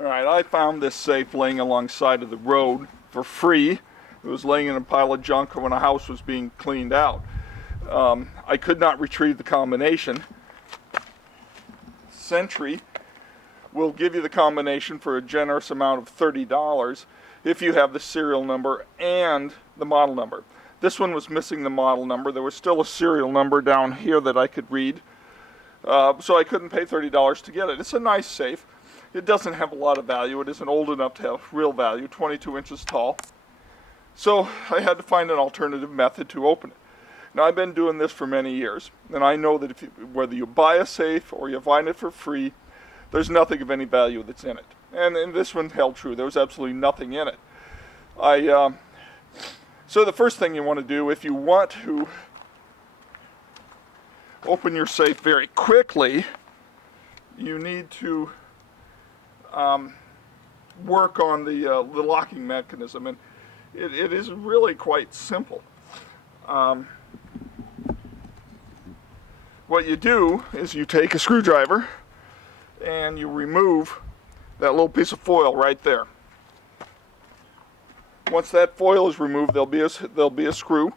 Alright, I found this safe laying alongside of the road for free. It was laying in a pile of junk when a house was being cleaned out. I could not retrieve the combination. Sentry will give you the combination for a generous amount of $30 if you have the serial number and the model number. This one was missing the model number. There was still a serial number down here that I could read. So I couldn't pay $30 to get it. It's a nice safe. It doesn't have a lot of value. It isn't old enough to have real value, 22 inches tall. So I had to find an alternative method to open it. Now I've been doing this for many years, and I know that whether you buy a safe or you find it for free, there's nothing of any value that's in it. And this one held true. There was absolutely nothing in it. So the first thing you want to do, if you want to open your safe very quickly, you need to work on the locking mechanism, and it is really quite simple. What you do is you take a screwdriver and you remove that little piece of foil right there. Once that foil is removed, there'll be a screw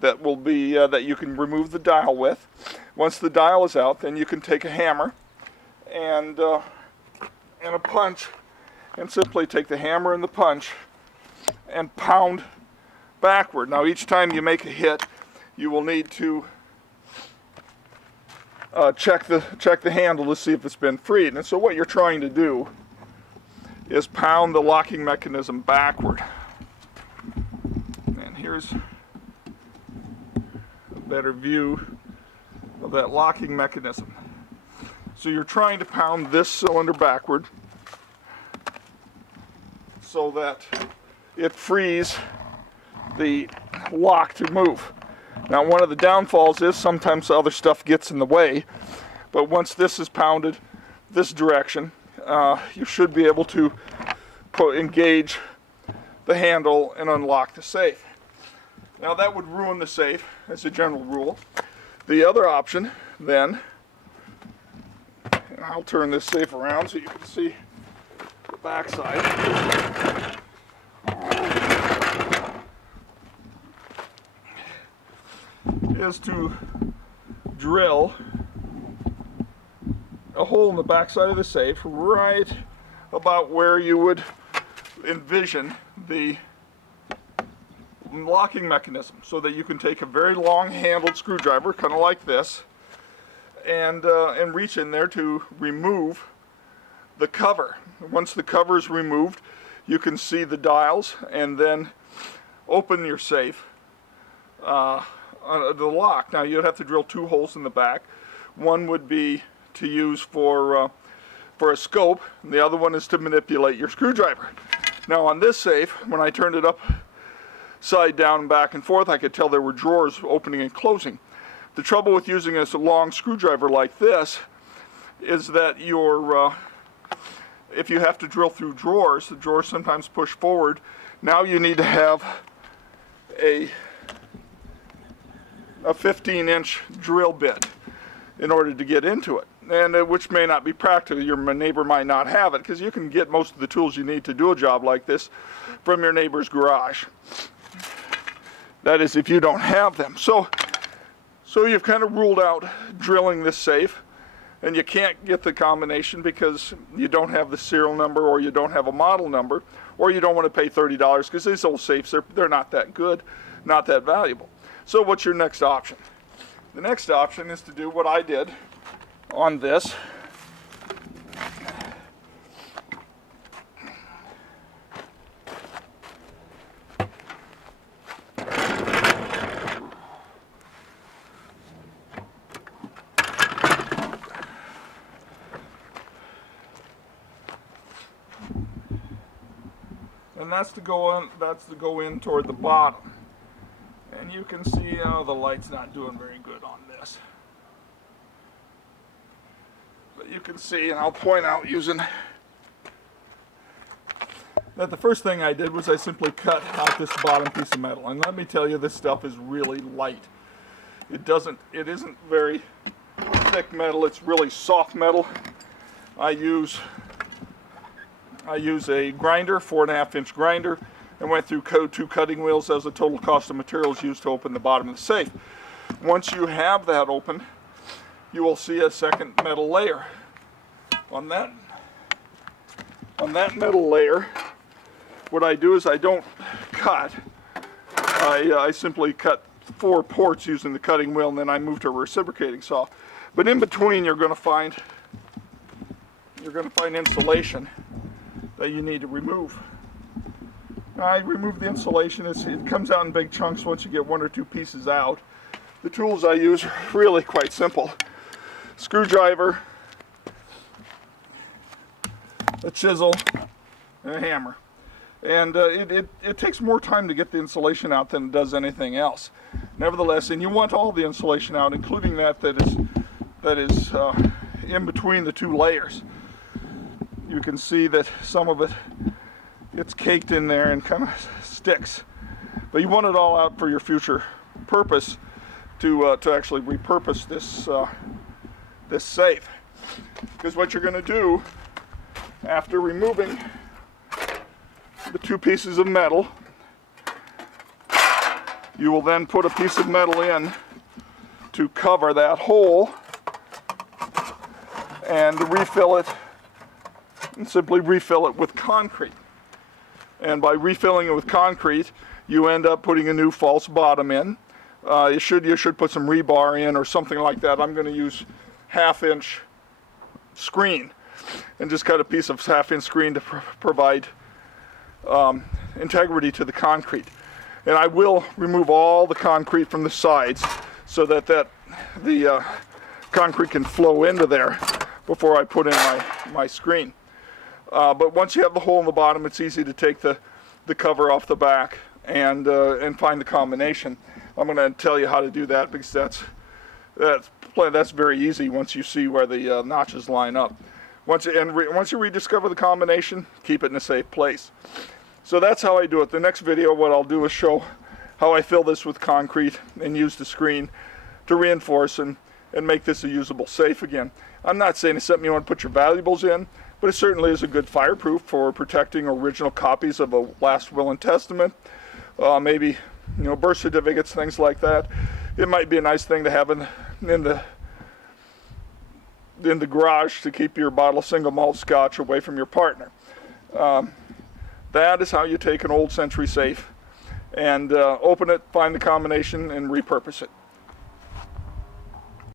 that will be that you can remove the dial with. Once the dial is out, then you can take a hammer and a punch, and simply take the hammer and the punch and pound backward. Now each time you make a hit, you will need to check the handle to see if it's been freed. And so what you're trying to do is pound the locking mechanism backward. And here's a better view of that locking mechanism. So you're trying to pound this cylinder backward so that it frees the lock to move. Now one of the downfalls is sometimes other stuff gets in the way, but once this is pounded this direction, you should be able to engage the handle and unlock the safe. Now that would ruin the safe as a general rule. The other option then, and I'll turn this safe around so you can see the back side. Is to drill a hole in the back side of the safe right about where you would envision the locking mechanism, so that you can take a very long handled screwdriver, kind of like this, and reach in there to remove the cover. Once the cover is removed, you can see the dials and then open your safe. The lock. Now you'd have to drill two holes in the back. One would be to use for a scope, and the other one is to manipulate your screwdriver. Now on this safe, when I turned it upside down and back and forth, I could tell there were drawers opening and closing. The trouble with using a long screwdriver like this is that if you have to drill through drawers, the drawers sometimes push forward. Now you need to have a 15-inch drill bit in order to get into it, and which may not be practical. Your neighbor might not have it, because you can get most of the tools you need to do a job like this from your neighbor's garage. That is, if you don't have them. So you've kind of ruled out drilling this safe, and you can't get the combination because you don't have the serial number, or you don't have a model number, or you don't want to pay $30, because these old safes, they're not that good, not that valuable. So what's your next option? The next option is to do what I did on this. And that's to go in toward the bottom. And you can see the light's not doing very good on this. But you can see, and I'll point out using that the first thing I did was I simply cut out this bottom piece of metal. And let me tell you, this stuff is really light. It isn't very thick metal, it's really soft metal. I use I use a grinder, 4.5-inch grinder, and went through 2 cutting wheels as the total cost of materials used to open the bottom of the safe. Once you have that open, you will see a second metal layer. On that metal layer, what I do is I don't cut. I simply cut 4 ports using the cutting wheel, and then I move to a reciprocating saw. But in between, you're going to find insulation that you need to remove. I remove the insulation. It comes out in big chunks once you get 1 or 2 pieces out. The tools I use are really quite simple. Screwdriver, a chisel, and a hammer. And it takes more time to get the insulation out than it does anything else. Nevertheless, and you want all the insulation out, including that is in between the 2 layers. You can see that some of it's caked in there and kind of sticks. But you want it all out for your future purpose to actually repurpose this safe. Because what you're going to do after removing the 2 pieces of metal, you will then put a piece of metal in to cover that hole and refill it, and simply refill it with concrete. And by refilling it with concrete, you end up putting a new false bottom in. You should put some rebar in or something like that. I'm going to use 1/2-inch screen and just cut a piece of 1/2-inch screen to provide integrity to the concrete. And I will remove all the concrete from the sides so that the concrete can flow into there before I put in my screen. But once you have the hole in the bottom, it's easy to take the cover off the back and find the combination. I'm going to tell you how to do that because that's very easy once you see where the notches line up. Once you rediscover the combination, keep it in a safe place. So that's how I do it. The next video, what I'll do is show how I fill this with concrete and use the screen to reinforce and make this a usable safe again. I'm not saying it's something you want to put your valuables in, but it certainly is a good fireproof for protecting original copies of a last will and testament, maybe birth certificates, things like that. It might be a nice thing to have in the garage to keep your bottle of single malt scotch away from your partner. That is how you take an old Sentry safe and open it, find the combination, and repurpose it.